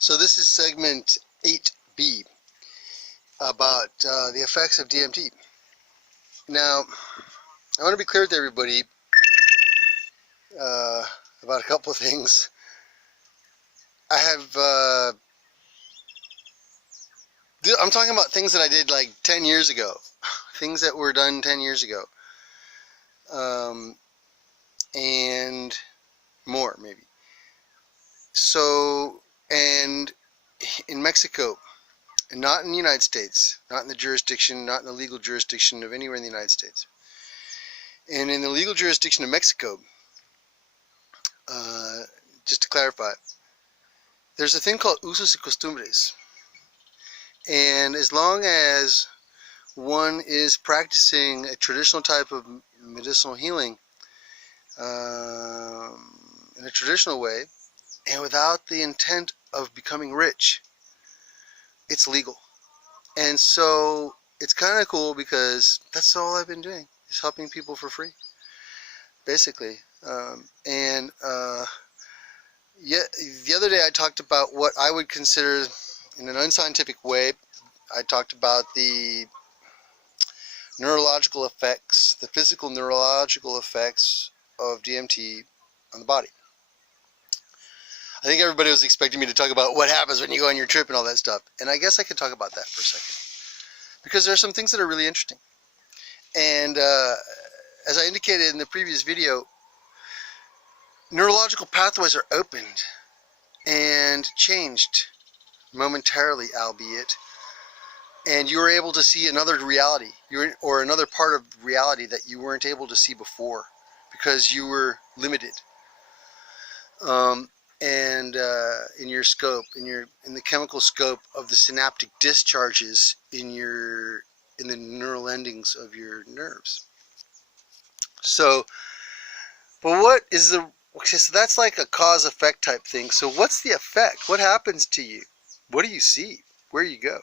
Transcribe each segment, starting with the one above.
So this is segment 8B about the effects of DMT. Now, I want to be clear with everybody about a couple of things. I have, I'm talking about things that I did like 10 years ago. Things that were done 10 years ago. And more, maybe. So, and in Mexico, and not in the United States, not in the jurisdiction, not in the legal jurisdiction of anywhere in the United States. And in the legal jurisdiction of Mexico, just to clarify, there's a thing called usos y costumbres. And as long as one is practicing a traditional type of medicinal healing in a traditional way, and without the intent of becoming rich, it's legal. And so it's kind of cool because that's all I've been doing, is helping people for free, basically. Yeah, the other day I talked about what I would consider, in an unscientific way, I talked about the neurological effects, the physical neurological effects of DMT on the body. I think everybody was expecting me to talk about what happens when you go on your trip and all that stuff. And I guess I could talk about that for a second, because there are some things that are really interesting. And as I indicated in the previous video, neurological pathways are opened and changed momentarily, albeit, and you were able to see another reality, or another part of reality that you weren't able to see before because you were limited, in your scope, in the chemical scope of the synaptic discharges in the neural endings of your nerves. So, but what is okay, so that's like a cause-effect type thing. So what's the effect? What happens to you? What do you see? Where do you go?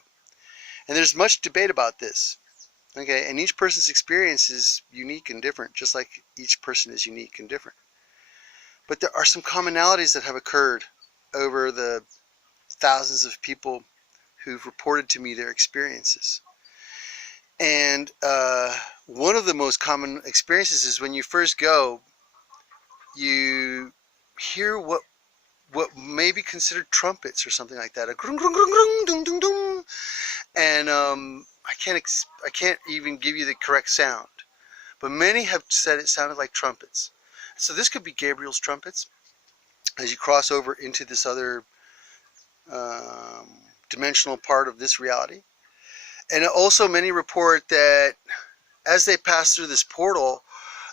And there's much debate about this. Okay, and each person's experience is unique and different, just like each person is unique and different. But there are some commonalities that have occurred over the thousands of people who've reported to me their experiences. And one of the most common experiences is when you first go, you hear what may be considered trumpets or something like that, a grung grung grung grung dung dung dung, and I can't even give you the correct sound, but many have said it sounded like trumpets. So this could be Gabriel's trumpets as you cross over into this other dimensional part of this reality. And also many report that as they pass through this portal,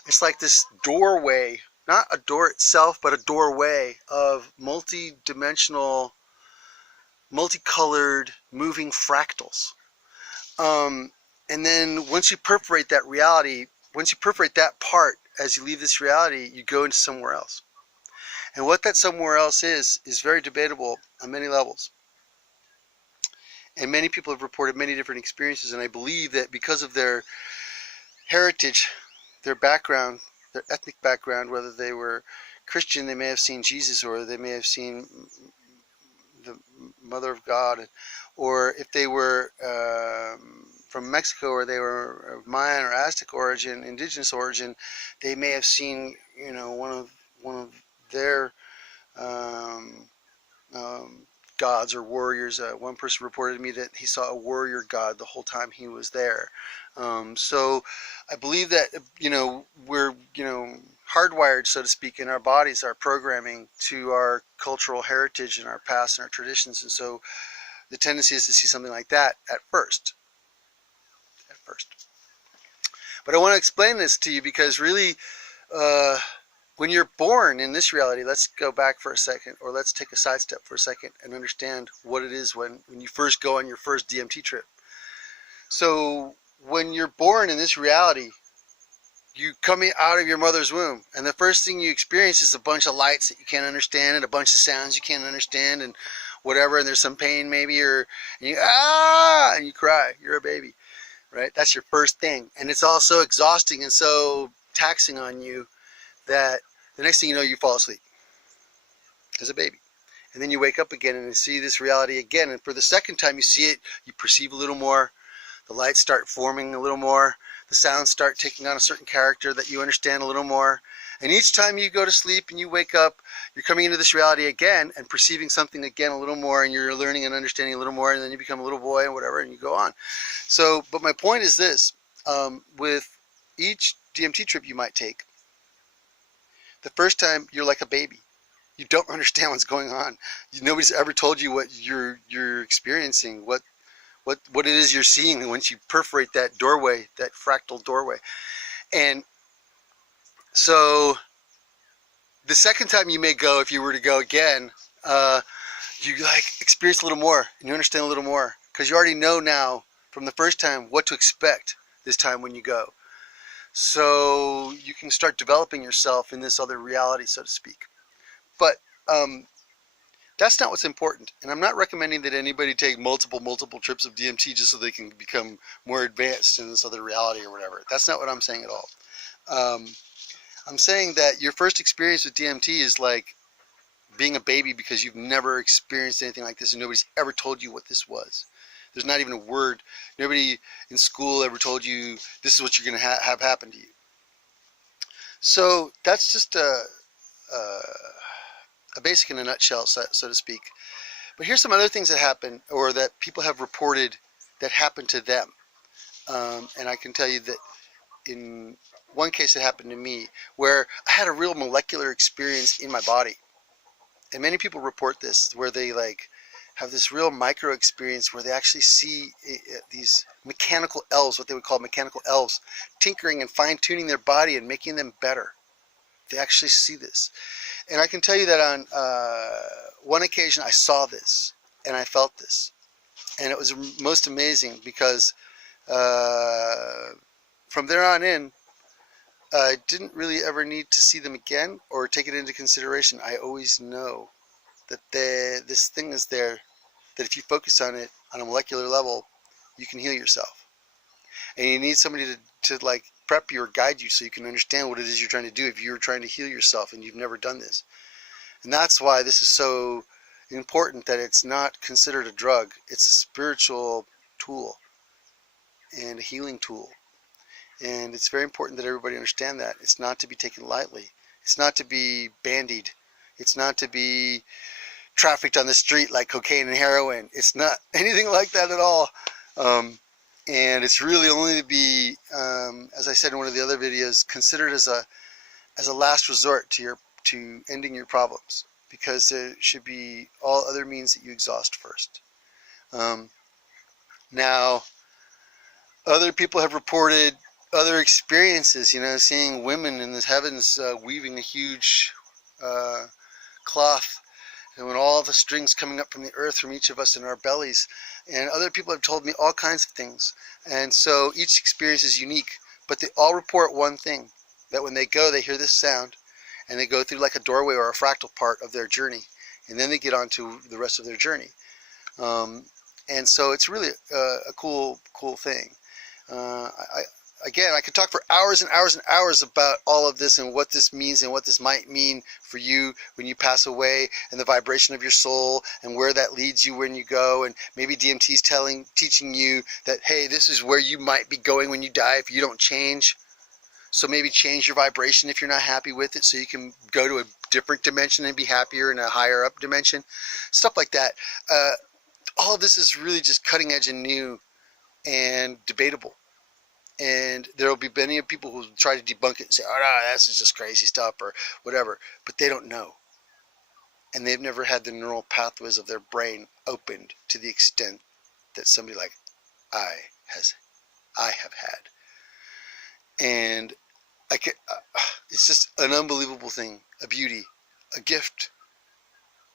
it's like this doorway, not a door itself, but a doorway of multi-dimensional, multicolored, moving fractals. And then once you perforate that reality, once you perforate that part, as you leave this reality, you go into somewhere else. And what that somewhere else is very debatable on many levels. And many people have reported many different experiences, and I believe that because of their heritage, their background, their ethnic background, whether they were Christian, they may have seen Jesus, or they may have seen the Mother of God, or if they were from Mexico, or they were of Mayan or Aztec origin, indigenous origin, they may have seen, one of their gods or warriors. One person reported to me that he saw a warrior god the whole time he was there. So I believe that we're hardwired, so to speak, in our bodies, our programming to our cultural heritage and our past and our traditions, and so the tendency is to see something like that at first. But I want to explain this to you because really, when you're born in this reality, let's go back for a second, or let's take a sidestep for a second and understand what it is when you first go on your first DMT trip. So when you're born in this reality, you come out of your mother's womb, and the first thing you experience is a bunch of lights that you can't understand, and a bunch of sounds you can't understand, and whatever, and there's some pain maybe, and you cry. You're a baby, right? That's your first thing, and it's all so exhausting and so taxing on you that the next thing you know, you fall asleep as a baby. and then you wake up again and you see this reality again, and for the second time you see it, you perceive a little more, the lights start forming a little more, the sounds start taking on a certain character that you understand a little more, and each time you go to sleep and you wake up, you're coming into this reality again and perceiving something again a little more, and you're learning and understanding a little more, and then you become a little boy and whatever, and you go on. So, but my point is this, with each DMT trip you might take, the first time you're like a baby. You don't understand what's going on. Nobody's ever told you what you're experiencing, what it is you're seeing once you perforate that doorway, that fractal doorway. And so the second time you may go, if you were to go again, you like experience a little more and you understand a little more, because you already know now from the first time what to expect this time when you go. So you can start developing yourself in this other reality, so to speak. But that's not what's important. And I'm not recommending that anybody take multiple trips of DMT just so they can become more advanced in this other reality or whatever. That's not what I'm saying at all. I'm saying that your first experience with DMT is like being a baby, because you've never experienced anything like this and nobody's ever told you what this was. There's not even a word. Nobody in school ever told you this is what you're going to have happen to you. So that's just a basic in a nutshell, so to speak. But here's some other things that happen, or that people have reported that happened to them. And I can tell you that in one case it happened to me, where I had a real molecular experience in my body. And many people report this, where they like have this real micro experience where they actually see these mechanical elves, what they would call mechanical elves, tinkering and fine-tuning their body and making them better. They actually see this. And I can tell you that on one occasion I saw this and I felt this. And it was most amazing, because from there on in, I didn't really ever need to see them again or take it into consideration. I always know that this thing is there, that if you focus on it on a molecular level, you can heal yourself. And you need somebody to like prep you or guide you so you can understand what it is you're trying to do if you're trying to heal yourself and you've never done this. And that's why this is so important, that it's not considered a drug. It's a spiritual tool and a healing tool. And it's very important that everybody understand that. It's not to be taken lightly. It's not to be bandied. It's not to be trafficked on the street like cocaine and heroin. It's not anything like that at all. And it's really only to be, as I said in one of the other videos, considered as a last resort to ending your problems, because there should be all other means that you exhaust first. Now, other people have reported other experiences, seeing women in the heavens weaving a huge cloth, and when all the strings coming up from the earth from each of us in our bellies. And other people have told me all kinds of things. And so each experience is unique, but they all report one thing, that when they go, they hear this sound, and they go through like a doorway or a fractal part of their journey, and then they get on to the rest of their journey. And so it's really a cool thing. Again, I could talk for hours and hours and hours about all of this and what this means and what this might mean for you when you pass away, and the vibration of your soul and where that leads you when you go. And maybe DMT's teaching you that, hey, this is where you might be going when you die if you don't change. So maybe change your vibration if you're not happy with it, so you can go to a different dimension and be happier in a higher up dimension. Stuff like that. All of this is really just cutting edge and new and debatable. And there will be many people who try to debunk it and say, oh, no, this is just crazy stuff or whatever. But they don't know. And they've never had the neural pathways of their brain opened to the extent that somebody like I have had. And it's just an unbelievable thing, a beauty, a gift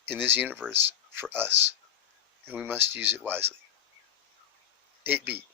in this universe for us. And we must use it wisely. 8B.